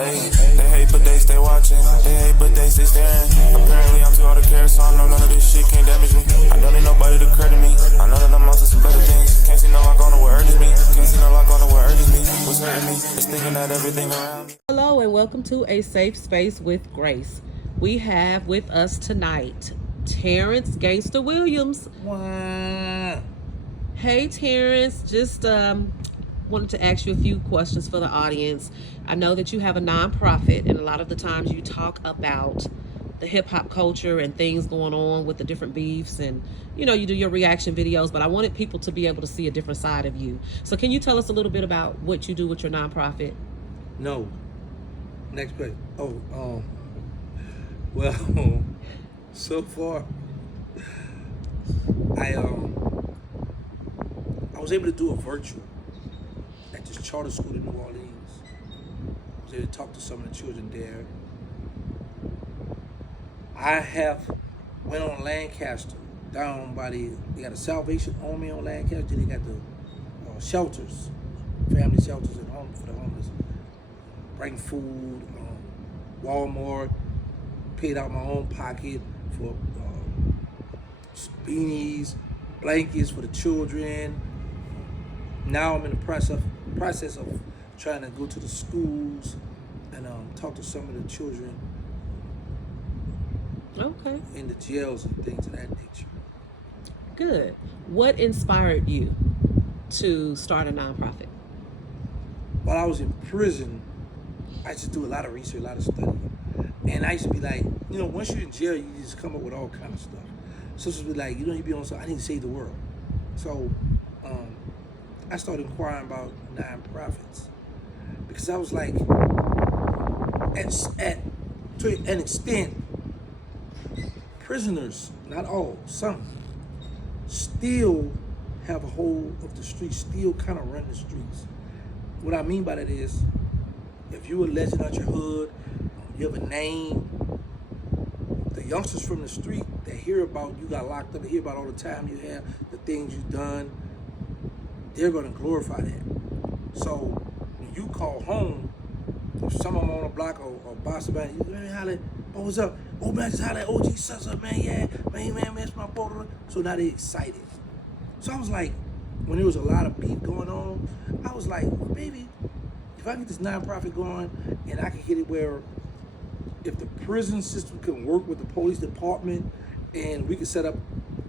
They hate but they stay watching. They hate but they stay staring. Apparently I'm too hard to care, so I know none of this shit can't damage me. I don't need nobody to credit me. I know that I'm onto some better things. Can't see no lock on the what urges me. Can't see no lock on the what urges me. What's hurting me is thinking that everything around me. Hello and welcome to A Safe Space with Grace. We have with us tonight Terrance Gangster Williams. What? Hey Terrance, just wanted to ask you a few questions for the audience. I know that you have a nonprofit, and a lot of the times you talk about the hip-hop culture and things going on with the different beefs, and you do your reaction videos, but I wanted people to be able to see a different side of you. So can you tell us a little bit about what you do with your nonprofit? No. Next question. Well, so far, I was able to do a virtual at this charter school in New Orleans. I was able to talk to some of the children there. I have went on Lancaster, down by they got a Salvation Army on Lancaster, then they got the shelters, family shelters and homes for the homeless. Bring food, Walmart, paid out my own pocket for beanies, blankets for the children. Now I'm in the process of trying to go to the schools and talk to some of the children. Okay. In the jails and things of that nature. Good. What inspired you to start a nonprofit? While I was in prison, I used to do a lot of research, a lot of study. And I used to be like, once you're in jail, you just come up with all kind of stuff. So it's be like, you be on something, I need to save the world. So I started inquiring about nonprofits. Because I was like, to an extent, prisoners, not all, some, still have a hold of the streets, still kind of run the streets. What I mean by that is, if you're a legend out your hood, you have a name, the youngsters from the street that hear about you got locked up, they hear about all the time you have, the things you've done, they're gonna glorify that. So when you call home, if someone on a block or boss about you, man, holler, oh, what's up? Oh, man, just holler at OG Sus up, man, yeah, man, it's my brother. So now they excited. So I was like, when there was a lot of beef going on, I was like, well, baby, if I get this nonprofit going and I can get it where if the prison system can work with the police department and we can set up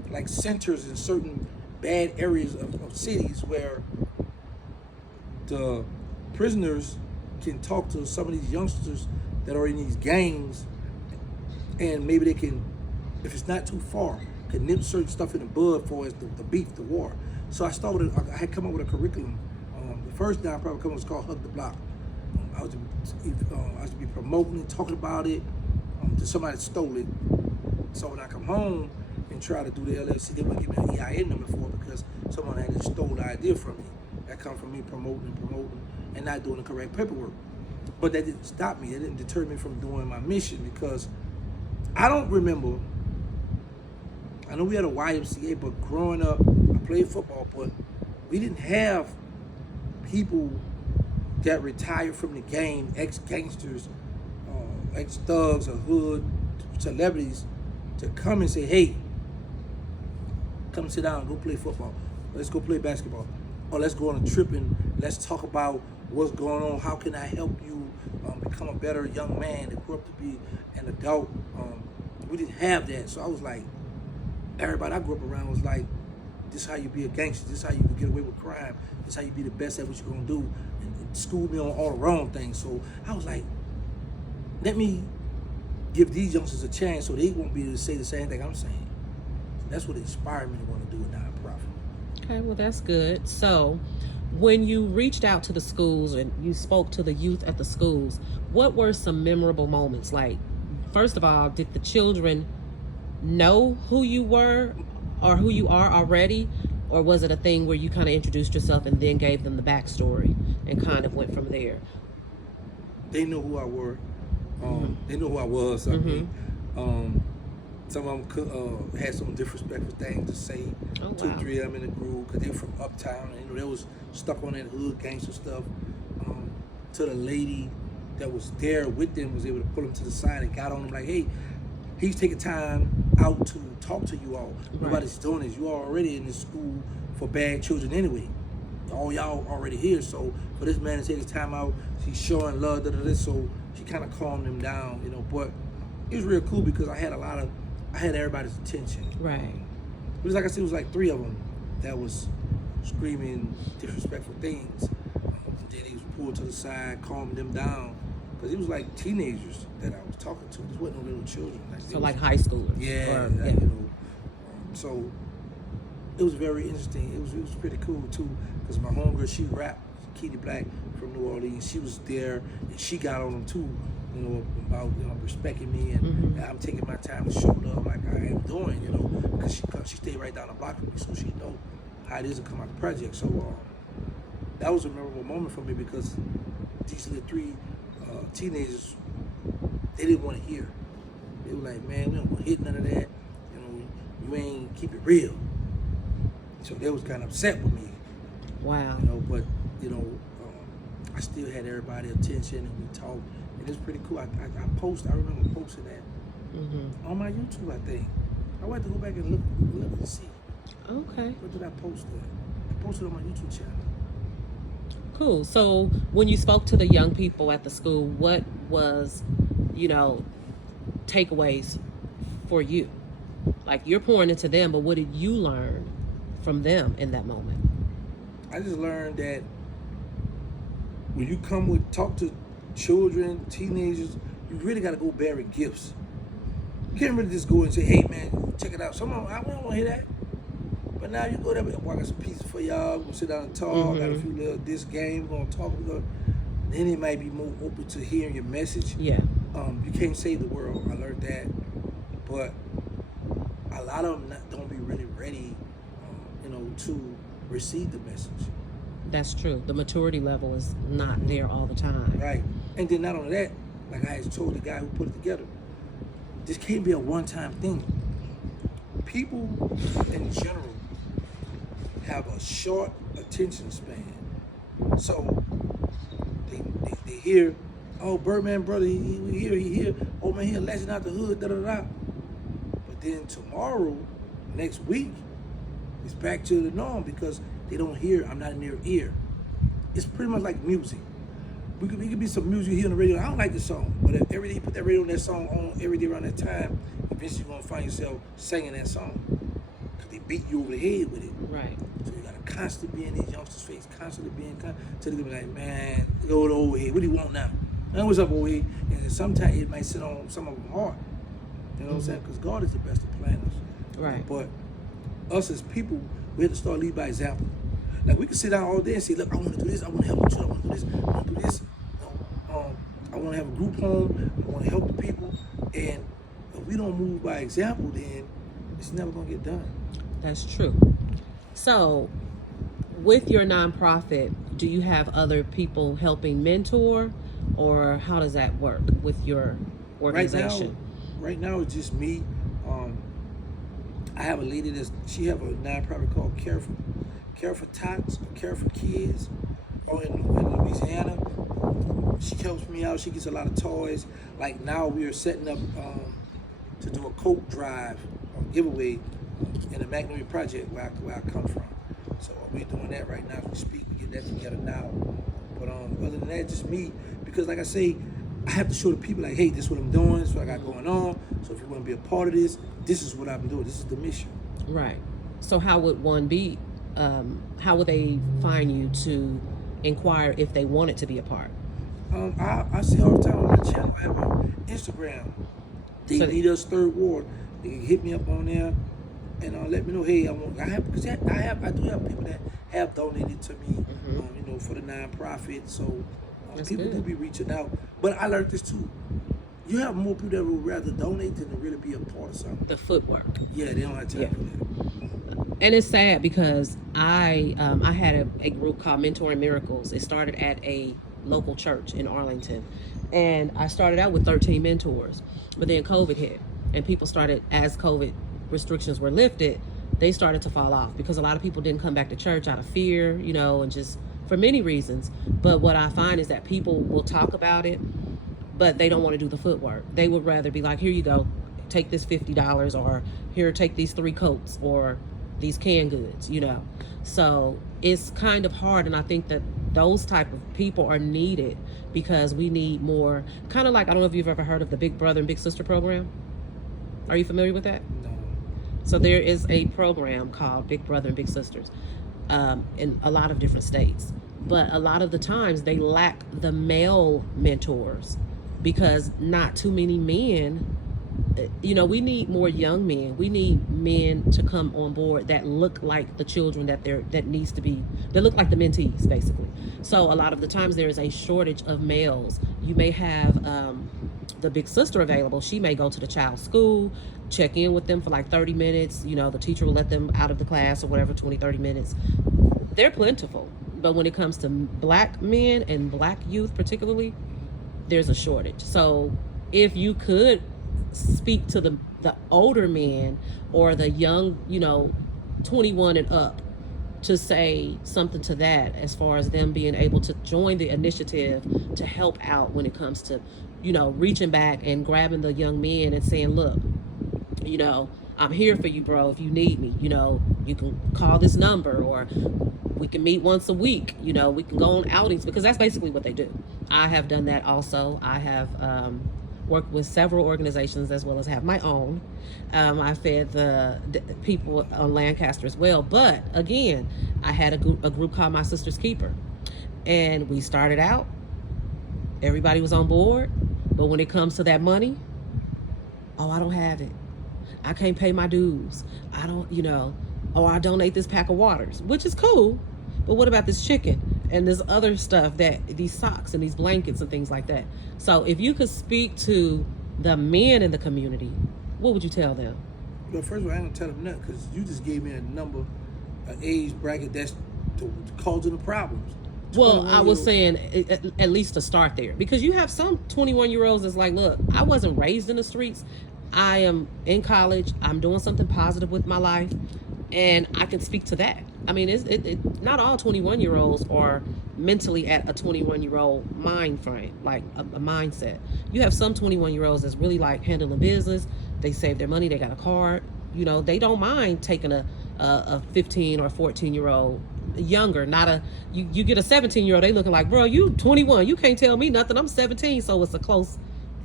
like centers in certain bad areas of cities where the prisoners can talk to some of these youngsters that are in these gangs, and maybe they can, if it's not too far, can nip certain stuff in the bud for as the beef, the war. So I had come up with a curriculum. The first nonprofit was called Hug the Block. I was to be promoting and talking about it to somebody that stole it. So when I come home and try to do the LLC, they wouldn't give me an EIN number for it because someone had just stole the idea from me. That comes from me promoting and not doing the correct paperwork. But that didn't stop me. It didn't deter me from doing my mission because I don't remember. I know we had a YMCA, but growing up, I played football, but we didn't have people that retired from the game, ex-gangsters, ex-thugs or hood celebrities to come and say, hey, come sit down, go play football. Let's go play basketball. Or let's go on a trip and let's talk about what's going on. How can I help you become a better young man that grew up to be an adult? We didn't have that. So I was like, everybody I grew up around was like, this is how you be a gangster. This is how you can get away with crime. This is how you be the best at what you're going to do. And schooled me on all the wrong things. So I was like, let me give these youngsters a chance so they won't be able to say the same thing I'm saying. So that's what inspired me to want to do a nonprofit. Okay, well, that's good. So when you reached out to the schools and you spoke to the youth at the schools, what were some memorable moments? Like, first of all, did the children know who you were or who you are already? Or was it a thing where you kind of introduced yourself and then gave them the backstory and kind of went from there? They knew who I were. They knew who I was. I mean, some of them had some disrespectful things to say. Oh, 2 or wow. 3 of them in the group because they were from uptown. And, they was stuck on that hood gangster stuff. To the lady that was there with them was able to pull them to the side and got on them like, hey, he's taking time out to talk to you all. Right. Nobody's doing this. You are already in this school for bad children anyway. All y'all already here. So for this man to take his time out, he's showing love, so she kind of calmed him down, you know. But it was real cool because I had everybody's attention. Right. It was like I said, it was like 3 of them that was screaming disrespectful things. And then he was pulled to the side, calmed them down. Because it was like teenagers that I was talking to. This wasn't no little children. So like high schoolers. Yeah, yeah. You know. So it was very interesting. It was pretty cool too. Because my homegirl, she rapped, Kitty Black from New Orleans. She was there and she got on them too. You know, about respecting me and I'm taking my time to show love like I am doing. You know, because she stayed right down the block with me, so she know how it is to come out the project. So that was a memorable moment for me because these little 3 teenagers, they didn't want to hear. They were like, man, we don't want to hit none of that. You know, you ain't keep it real. So they was kind of upset with me. Wow. You know, but you know, I still had everybody's attention and we talked. And it's pretty cool. I remember posting that on my YouTube, I think. I went to go back and look and see. Okay. What did I post there? I posted on my YouTube channel. Cool. So when you spoke to the young people at the school, what was, you know, takeaways for you? Like, you're pouring into them, but what did you learn from them in that moment? I just learned that when you talk to children, teenagers, you really got to go bearing gifts. You can't really just go and say, hey man, check it out. I don't want to hear that. But now you go there, I got some pieces for y'all, we're gonna sit down and talk, I got a few little this game, we're gonna talk, then it might be more open to hearing your message. Yeah. You can't save the world, I learned that. But a lot of them don't be really ready, you know, to receive the message. That's true. The maturity level is not there all the time. Right. And then not only that, like I had told the guy who put it together, this can't be a one-time thing. People in general have a short attention span. So they hear, oh, Birdman brother, he here. Oh man, he a legend out the hood, da-da-da. But then tomorrow, next week, it's back to the norm because they don't hear, I'm not in their ear. It's pretty much like music. We could be some music here on the radio. I don't like the song, but if every day you put that radio on that song on every day around that time, eventually you're gonna find yourself singing that song. Cause they beat you over the head with it. Right. So you gotta constantly be in these youngsters' face, constantly being till they be like, man, go to old head, what do you want now? Man, what's up, old head? And sometimes it might sit on some of them hard. You know what I'm saying? Because God is the best of planners. Right. But us as people, we have to start leading by example. Like we can sit down all day and say, look, I want to do this, I want to help you, I want to do this, I want to do this. I want to have a group home, I want to help the people. And if we don't move by example, then it's never going to get done. That's true. So with your nonprofit, do you have other people helping mentor, or how does that work with your organization? Right now it's just me. I have a lady she have a nonprofit called Care for Tots, Care for Kids, in Louisiana. She helps me out. She gets a lot of toys. Like now we are setting up to do a Coke drive or giveaway in the Magnolia Project where I come from. So we're doing that right now as we speak. We get that together now. But other than that, just me, because like I say, I have to show the people like, hey, this is what I'm doing, this is what I got going on. So if you want to be a part of this, this is what I'm doing. This is the mission. Right. So how would one be? How would they find you to inquire if they wanted to be a part? I see all the time on my channel. I have an Instagram. TheyNeedUs3rdWard. They can hit me up on there and let me know. Hey, I do have people that have donated to me, you know, for the nonprofit. So people do be reaching out. But I learned this too. You have more people that would rather donate than to really be a part of something. The footwork. Yeah, they don't have time for that. And it's sad because I had a group called Mentoring Miracles. It started at a local church in Arlington. And I started out with 13 mentors. But then COVID hit. And people started, as COVID restrictions were lifted, they started to fall off because a lot of people didn't come back to church out of fear, you know, and just for many reasons. But what I find is that people will talk about it but they don't want to do the footwork. They would rather be like, here you go, take this $50, or here, take these 3 coats, or these canned goods, you know. So it's kind of hard, and I think that those type of people are needed because we need more, kind of like, I don't know if you've ever heard of the Big Brother and Big Sister program. Are you familiar with that? No. So there is a program called Big Brother and Big Sisters in a lot of different states. But a lot of the times they lack the male mentors because not too many men, you know, we need more young men. We need men to come on board that look like the children that look like the mentees, basically. So a lot of the times there is a shortage of males. You may have the big sister available. She may go to the child's school, check in with them for like 30 minutes. You know, the teacher will let them out of the class or whatever, 20, 30 minutes. They're plentiful. But when it comes to black men and black youth particularly, there's a shortage. So if you could speak to the older men or the young, you know, 21 and up, to say something to that as far as them being able to join the initiative to help out when it comes to, you know, reaching back and grabbing the young men and saying, look, you know, I'm here for you, bro. If you need me, you know, you can call this number, or we can meet once a week. You know, we can go on outings, because that's basically what they do. I have done that also. I have worked with several organizations as well as have my own. I fed the people on Lancaster as well. But again, I had a group called My Sister's Keeper. And we started out, everybody was on board. But when it comes to that money, oh, I don't have it. I can't pay my dues. I don't, you know, or I donate this pack of waters, which is cool. But what about this chicken and this other stuff, that these socks and these blankets and things like that? So if you could speak to the men in the community, what would you tell them? Well, first of all, I ain't gonna tell them nothing, because you just gave me a number, an age bracket that's causing the problems. Well, I was saying at least to start there, because you have some 21-year-olds that's like, look, I wasn't raised in the streets. I am in college. I'm doing something positive with my life, and I can speak to that. I mean, not all 21-year-olds are mentally at a 21-year-old mind frame, like a mindset. You have some 21-year-olds that's really like handling business. They save their money. They got a card. You know, they don't mind taking a 15 or 14-year-old younger, not a, you get a 17-year-old, they looking like, bro, you 21. You can't tell me nothing. I'm 17. So it's a close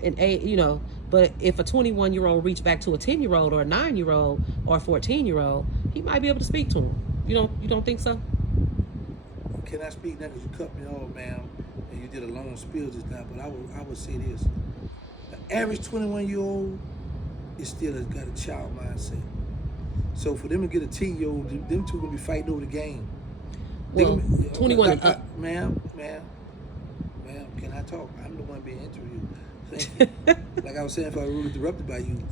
in age, you know. But if a 21-year-old reach back to a 10-year-old or a 9-year-old or a 14-year-old, he might be able to speak to him. You don't think so? Can I speak now? Because you cut me off, ma'am, and you did a long spiel just now. But I would say this: the average 21-year-old is still has got a child mindset. So for them to get a 10-year-old, them two gonna be fighting over the game. Well, 21 and up. Ma'am, can I talk? I'm the one being interviewed. Thank you. Like I was saying, if I were really interrupted by you,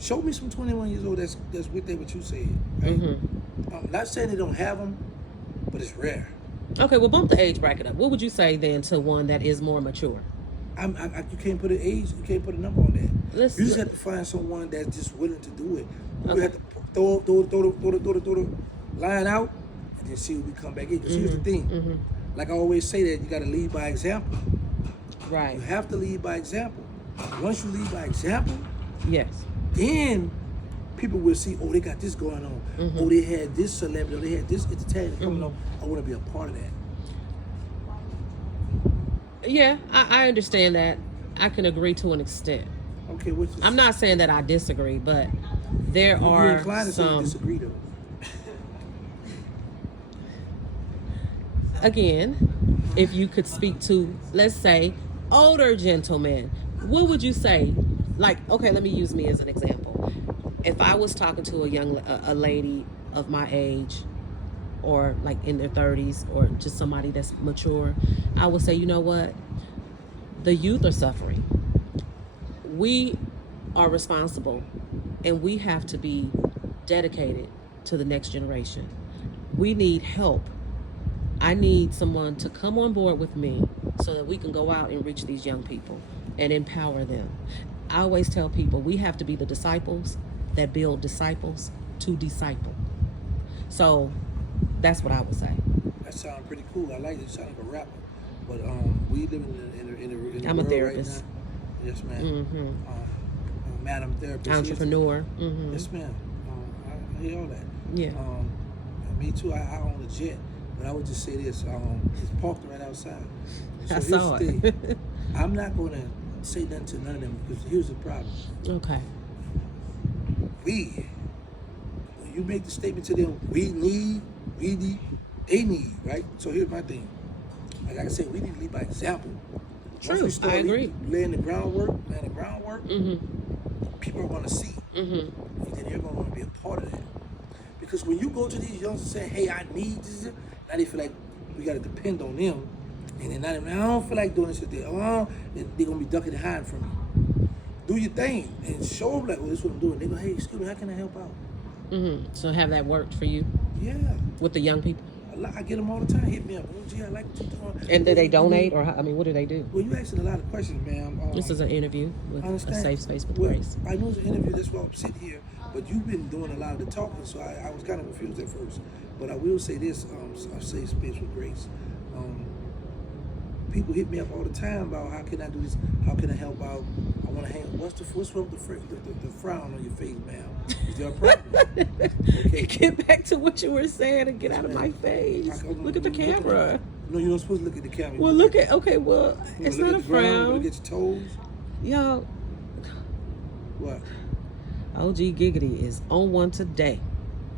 show me some 21 years old that's with that what you said. Right? Mm-hmm. Not saying they don't have them, but it's rare. Okay, well, bump the age bracket up. What would you say then to one that is more mature? You can't put an age, you can't put a number on that. You just have to find someone that's just willing to do it. You have to throw the line out and then see what we come back in. Because here's the thing, like I always say, that you got to lead by example. Right. You have to lead by example. Once you lead by example, yes, then people will see, oh, they got this going on. Oh, they had this celebrity, or they had this entertainment coming on. I want to be a part of that. Yeah, I understand that. I can agree to an extent. Okay, I'm not saying that I disagree, but there are some. Disagree though. Again, if you could speak to, let's say, older gentlemen, what would you say? Like, okay, let me use me as an example. If I was talking to a lady of my age, or like in their 30s, or just somebody that's mature, I would say, you know what? The youth are suffering. We are responsible, and we have to be dedicated to the next generation. We need help. I need someone to come on board with me so that we can go out and reach these young people and empower them. I always tell people we have to be the disciples that build disciples to disciple. So that's what I would say. That sounds pretty cool. I like it. You sound like a rapper. But we live in the I'm a world therapist. right now. Yes, ma'am. Madam therapist. Entrepreneur. Yes, ma'am. I hear all that. Yeah. Me too. I own a jet, but I would just say this: it's parked right outside. So I saw it. here's the thing. I'm not gonna say nothing to none of them because here's the problem. Okay. When you make the statement to them, we need, they need, right? So here's my thing. Like I said, we need to lead by example. True, Once we start I agree. laying the groundwork, people are gonna see, Mm-hmm. and then they're gonna want to be a part of that. Because when you go to these youngsters and say, "Hey, I need this," now they feel like we gotta depend on them, and then I don't feel like doing this today. They're gonna be ducking and hiding from me. Do your thing and show them like, "Oh, this is what I'm doing." They go, "Hey, excuse me, how can I help out?" Mm-hmm. So have that worked for you Yeah, with the young people? I get them all the time. Hit me up. Oh, gee, I like what you're doing. And do they donate, or what do they do? Well, you asking a lot of questions, ma'am. This is an interview with a safe space with Grace. I know it's an interview. That's why I'm sitting here. But you've been doing a lot of the talking, so I was kind of confused at first. But I will say this: a safe space with Grace. People hit me up all the time about how can I do this? How can I help out? I want to hang. What's wrong with the frown on your face, ma'am? Is there a problem? Okay. Get back to what you were saying and get out of my face. Look at the camera. No, you're not supposed to look at the camera. Well, it's not a frown. Look at your toes. Yo, What? OG Giggity is on one today.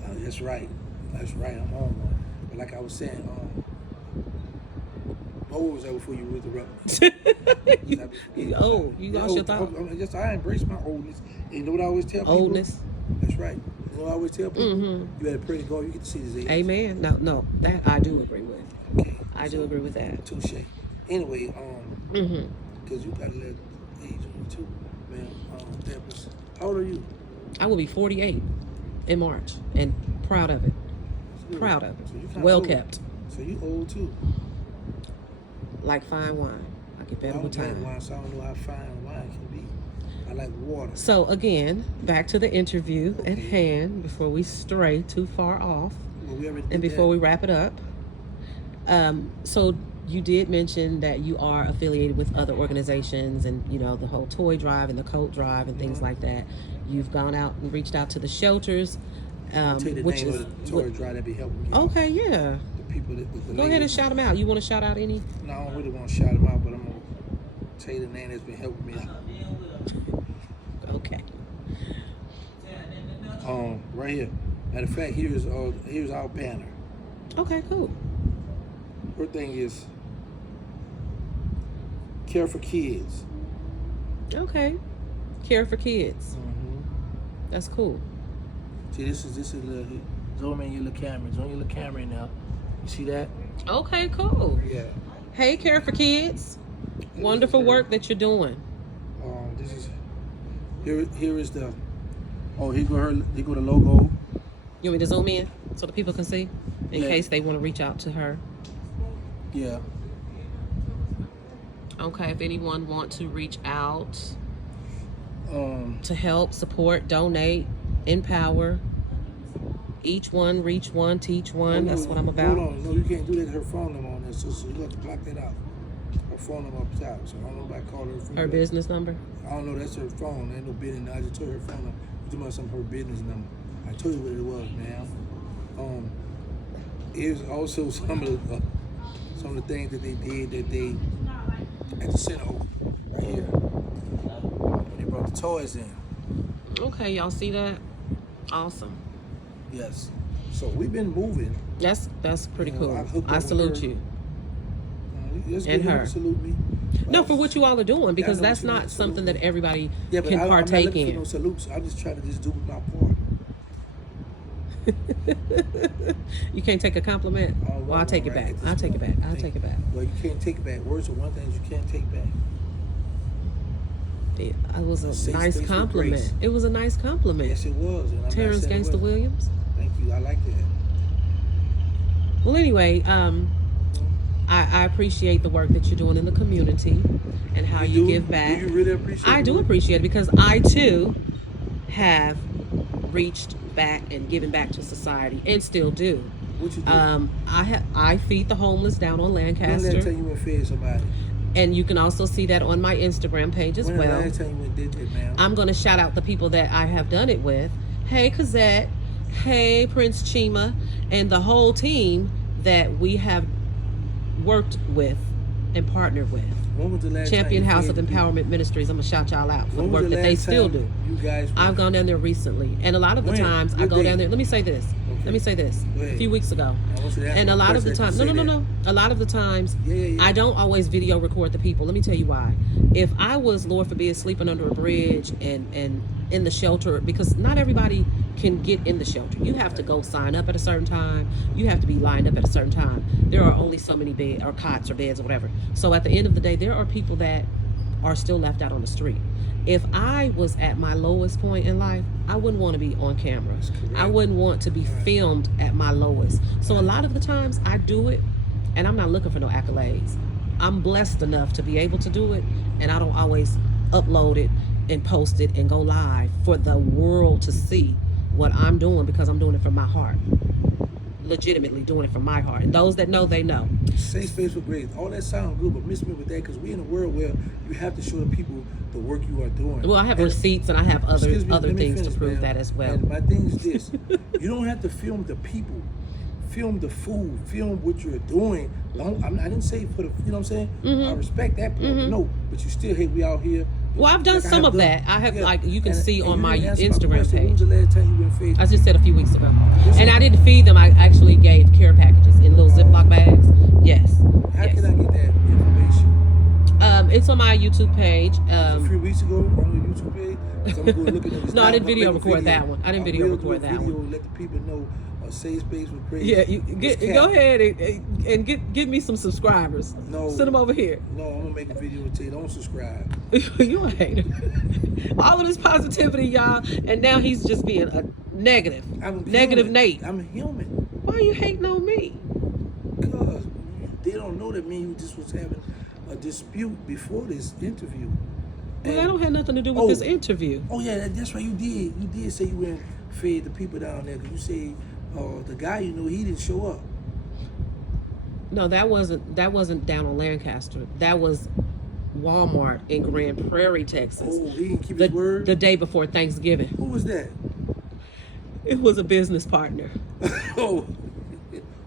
That's right. That's right. I'm on one. But like I was saying, what was that before you interrupted me? You lost your thought. I embrace my oldness. And you know what I always tell people? Oldness. That's right. You know what I always tell people? You better pray to God you get to see this age. Amen. No, that I do agree with. Okay. I do agree with that. Touche. Anyway, because you got a little age on you too, man. Therapist. How old are you? I will be 48 in March, and proud of it. Proud of So you it. kinda Well old. kept. So you old too. Like fine wine. I get better with I don't time. drink wine, so I don't know how fine wine can be. I like water. So again, back to the interview at Okay. hand before we stray too far off, Well, we already did and before that. we wrap it up. So you did mention that you are affiliated with other organizations, and the whole toy drive and the coat drive and things like that. You've gone out and reached out to the shelters, Tell you the which name is of the toy drive that be helping me. okay. Yeah, The people that the go ahead and shout them out. You want to shout out any? No, I don't really want to shout them out, but I'm gonna tell you the name that's been helping me out. Okay. Right here. Matter of fact, here's our banner. Okay, cool. Her thing is care for kids. Okay. Care for kids. That's cool. See, this is little zoom in your little camera. Zoom your little camera in now. You see that? Okay, cool. Yeah. Hey, Care for Kids. Wonderful work that you're doing. This is here is the here go the logo. You want me to zoom in so the people can see in Yeah. case they want to reach out to her? Yeah. Okay, if anyone want to reach out To help, support, donate, empower, each one, reach one, teach one. That's what I'm about. Hold on, no, you can't do that. Her phone number on there, so you have to block that out. Her phone number up top, so I don't know if I call her. Her business number. I don't know. That's her phone. Ain't no business. I just told her her phone number. You talking about some of her business number? I told you what it was, man. Here's also some of the things that they did that they at the center right here. They brought the toys in. Okay, y'all see that? Awesome. Yes. So we've been moving. That's pretty You know, I cool. hooked I up with salute her. you. Let's And give her. Salute me. No, for what you all are doing, because I know that's what you not mean, something that salute. everybody Yeah, but can I'm not partake looking for in. no salutes. I'm just trying to do my part. You can't take a compliment? Oh, Well, I'll take it back. I'll take it back. I'll take it back. Well, you can't take it back. Words are one thing you can't take back. It was a Safe nice space with compliment. Grace. It was a nice compliment. Yes, it was. And I'm not Terrance saying it Gangsta wasn't. Williams. Thank you. I like that. Well, anyway, I appreciate the work that you're doing in the community and how you do? give back. Do you really appreciate I the do work? appreciate it, because I too have reached back and given back to society, and still do. What you do? I feed the homeless down on When Lancaster. last time you went fed somebody? And you can also see that on my Instagram page as When well. last time you went did that, ma'am? I'm going to shout out the people that I have done it with. Hey, Kazette. Hey, Prince Chima. And the whole team that we have worked with and partnered with. When was the last Champion time you House of fed people? Empowerment Ministries. I'm going to shout y'all out for the When was work the that they last still time do. You guys I've gone down there recently. And a lot of the When? times I What go day? down there. Let me say this. Okay. Let me say this. Go ahead. A few weeks ago. I want you to ask And my a lot of the question times, after you say no. A lot of the times, Yeah. I don't always video record the people. Let me tell you why. If I was, Lord forbid, sleeping under a bridge and in the shelter, because not everybody can get in the shelter. You have to go sign up at a certain time. You have to be lined up at a certain time. There are only so many beds or cots or beds or whatever. So at the end of the day, there are people that are still left out on the street. If I was at my lowest point in life, I wouldn't want to be on camera. I wouldn't want to be filmed at my lowest. So a lot of the times I do it, and I'm not looking for no accolades. I'm blessed enough to be able to do it, and I don't always upload it and post it and go live for the world to see what I'm doing, because I'm doing it from my heart. Legitimately doing it from my heart. And those that know, they know. Safe space with Grace. All that sounds good, but miss me with that, because we in a world where you have to show the people the work you are doing. Well, I have And- receipts and I have other Excuse me, other let me things finish, to prove ma'am. that as well. And my thing is this: you don't have to film the people, film the food, film what you're doing. I didn't say for the, you know what I'm saying? I respect that part. No, but you still, hey, we out here. Well, I've done Like, I some have of done- that. I have, yeah. like, you can And- see and on you my didn't answer Instagram question. When page. was the last time you went fed? I just said a few weeks ago. And I didn't feed them. I actually gave care packages in little Ziploc bags. Yes. How Yes. can I get that information? It's on my YouTube page. A few weeks ago on your YouTube page. 'Cause I'm going to look at this No, I now. didn't I'm video making record that one. I didn't video will record do a that video, one. Let the people know a safe space with Grace. Yeah, you It's go cat. ahead and get me some subscribers. No. Send them over here. No, I'm gonna make a video and tell you don't subscribe. You a hater. All of this positivity, y'all, and now he's just being a negative. I'm Negative human. Nate. I'm human. Why are you hating on me? Because they don't know that me and you just was having a dispute before this interview. Well, that don't have nothing to do with this interview. Oh yeah, that's right. You did. You did say you went and fed the people down there. 'Cause you say the guy you know he didn't show up. No, that wasn't down on Lancaster. That was Walmart in Grand Prairie, Texas. Oh, he didn't keep his word. The day before Thanksgiving. Who was that? It was a business partner. Oh,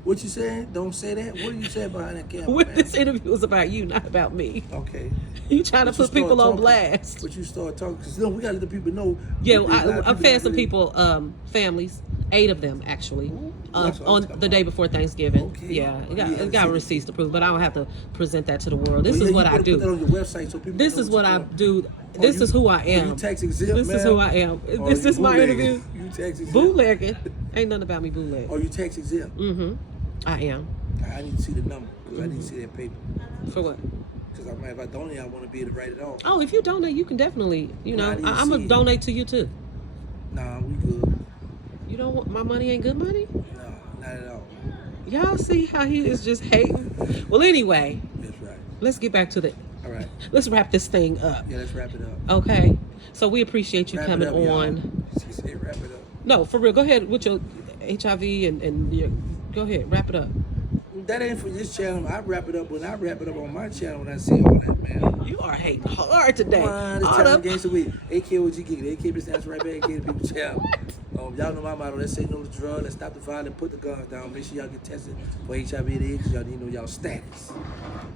what you saying? Don't say that. What are you saying behind that camera? What man? this interview is about you, not about me. Okay. You trying to But you put people start on talking. blast. But you start talking because we gotta let the people know. Yeah, that there's a lot of I people fed that some really- people, families, 8 of them actually, Ooh, that's what I'm on talking the day about. before Thanksgiving. Okay. Yeah, Yeah, it got see. receipts to prove, but I don't have to present that to the world. This Well, is yeah, what you I better Put that do. on your website so people. This know is what I you're doing. do. Oh, This you- is who I oh, you am. tax exempt, This is ma'am? who I am. Or This you is my bootlegging? interview. You tax exempt. Bootlegging. Ain't nothing about me bootleg. Or you tax exempt? I am. I need to see the number because I need to see that paper. For what? Because if I donate, I want to be able to write it off. Oh, if you donate, you can definitely, you know, I didn't I'm going see to it. donate to you too. Nah, we good. You don't want, my money ain't good money? Nah, not at all. Y'all see how he is just hating? Well, anyway, That's right. let's get back to the, All right. let's wrap this thing up. Yeah, let's wrap it up. Okay. So we appreciate you Wrap it coming up, y'all. on. She said wrap it up. No, for real. Go ahead with your HIV and your, go ahead, wrap it up. That ain't for this channel. I wrap it up when I wrap it up on my channel when I see all that, man. You are hating hard today. Come on, it's All time up. against the week. AKOG Geek. AK stands right back. AK the people channel. Y'all know my motto. Let's say no to drugs. Let's stop the violence. Put the guns down. Make sure y'all get tested for HIV and AIDS because y'all need to know y'all status.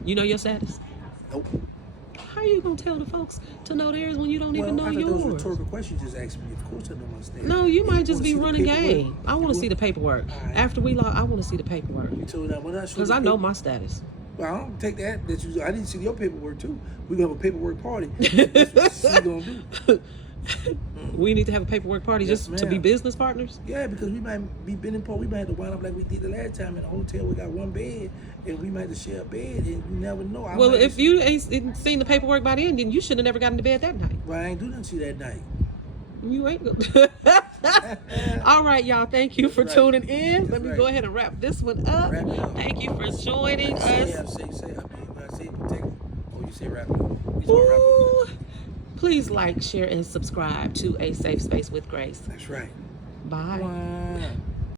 You know your status? Nope. How you gonna tell the folks to know theirs when you don't even know I thought those yours? rhetorical questions you just asked me. Of course I know my status. No, you If might just wanna be see the running paperwork, game. I want to see the paperwork. All right. After we log, I want to see the paperwork You told that when I show because the I know paper- my status. Well, I don't take that. I need to see your paperwork too. We're gonna have a paperwork party. That's what she's gonna do. We need to have a paperwork party Yes, just to be ma'am. business partners. Yeah, because we might be been in part. We might have to wind up like we did the last time in the hotel. We got one bed, and we might have to share a bed, and you never know. I Well, might if just- you ain't seen the paperwork by then you should have never gotten to bed that night. well, I ain't do nothing to you that night. You ain't good. All right, y'all. Thank you for That's right. tuning in. Let That's me right. go ahead and wrap this one up. Wrap it up. Thank you for joining Say, us. when I say protect, oh, you say wrap it up. You say wrap it up. Ooh. Please like, share, and subscribe to A Safe Space with Grace. That's right. Bye. Wow.